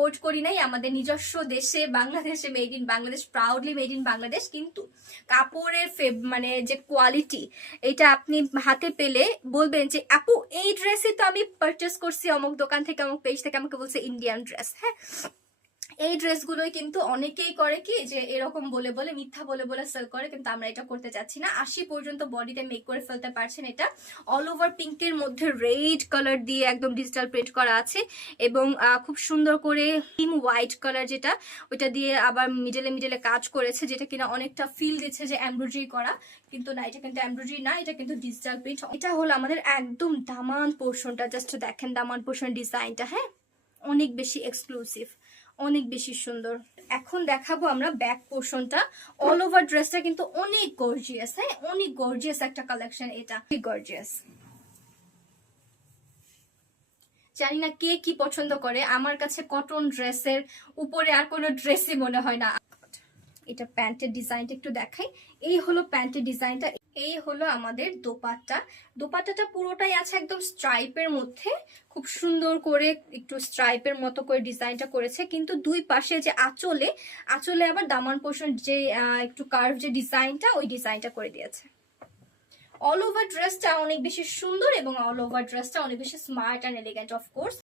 Import করি নাই, আমাদের নিজস্ব দেশে বাংলাদেশে made in Bangladesh, proudly made in Bangladesh. কিন্তু কাপড়ের মানে যে কোয়ালিটি, এটা আপনি হাতে পেলে বলবেন যে আপু এই ড্রেসই তো আমি পারচেস করছি অমুক দোকান থেকে, অমুক পেজ থেকে, আমাকে বলছে ইন্ডিয়ান ড্রেস। হ্যাঁ, এই ড্রেসগুলোই কিন্তু অনেকেই করে কি যে এরকম বলে বলে, মিথ্যা বলে বলে সেল করে, কিন্তু আমরা এটা করতে চাচ্ছি না। 80 পর্যন্ত বডিতে মেক করে ফেলতে পারছেন। এটা অল ওভার পিঙ্কের মধ্যে রেড কালার দিয়ে একদম ডিজিটাল প্রিন্ট করা আছে, এবং খুব সুন্দর করে ক্রিম হোয়াইট কালার যেটা, ওইটা দিয়ে আবার মিডলে মিডলে কাজ করেছে, যেটা কিনা অনেকটা ফিল দিচ্ছে যে এমব্রয়ডারি করা, কিন্তু না, এটা কিন্তু এমব্রয়ডারি না, এটা কিন্তু ডিজিটাল প্রিন্ট। এটা হলো আমাদের একদম দামান পোর্শনটা, জাস্ট দেখেন দামান পোর্শন ডিজাইনটা। হ্যাঁ, অনেক বেশি এক্সক্লুসিভ, অনেক বেশি সুন্দর। এখন দেখাবো আমরা ব্যাক পোর্শনটা। অল ওভার ড্রেসটা কিন্তু অনেক গর্জিয়াস। হ্যাঁ, অনেক গর্জিয়াস একটা কালেকশন, এটা গর্জিয়াস। জানি না কে কি পছন্দ করে, আমার কাছে কটন ড্রেসের উপরে আর কোনো ড্রেসই মনে হয় না। এটা প্যান্টের ডিজাইনটা একটু দেখাই। এই হলো প্যান্টের ডিজাইনটা, এই হলো আমাদের দোপাট্টা। দোপাট্টাটা পুরোটাই আছে একদম স্ট্রাইপের মধ্যে, খুব সুন্দর করে একটু স্ট্রাইপের মতো করে ডিজাইনটা করেছে, কিন্তু দুই পাশে যে আঁচলে, আঁচলে আবার দামান পোর্শন যে একটু কার্ভ যে ডিজাইনটা, ওই ডিজাইনটা করে দিয়েছে। অল ওভার ড্রেসটা অনেক বেশি সুন্দর, এবং অল ওভার ড্রেসটা অনেক বেশি স্মার্ট অ্যান্ড এলিগেন্ট। অফকোর্স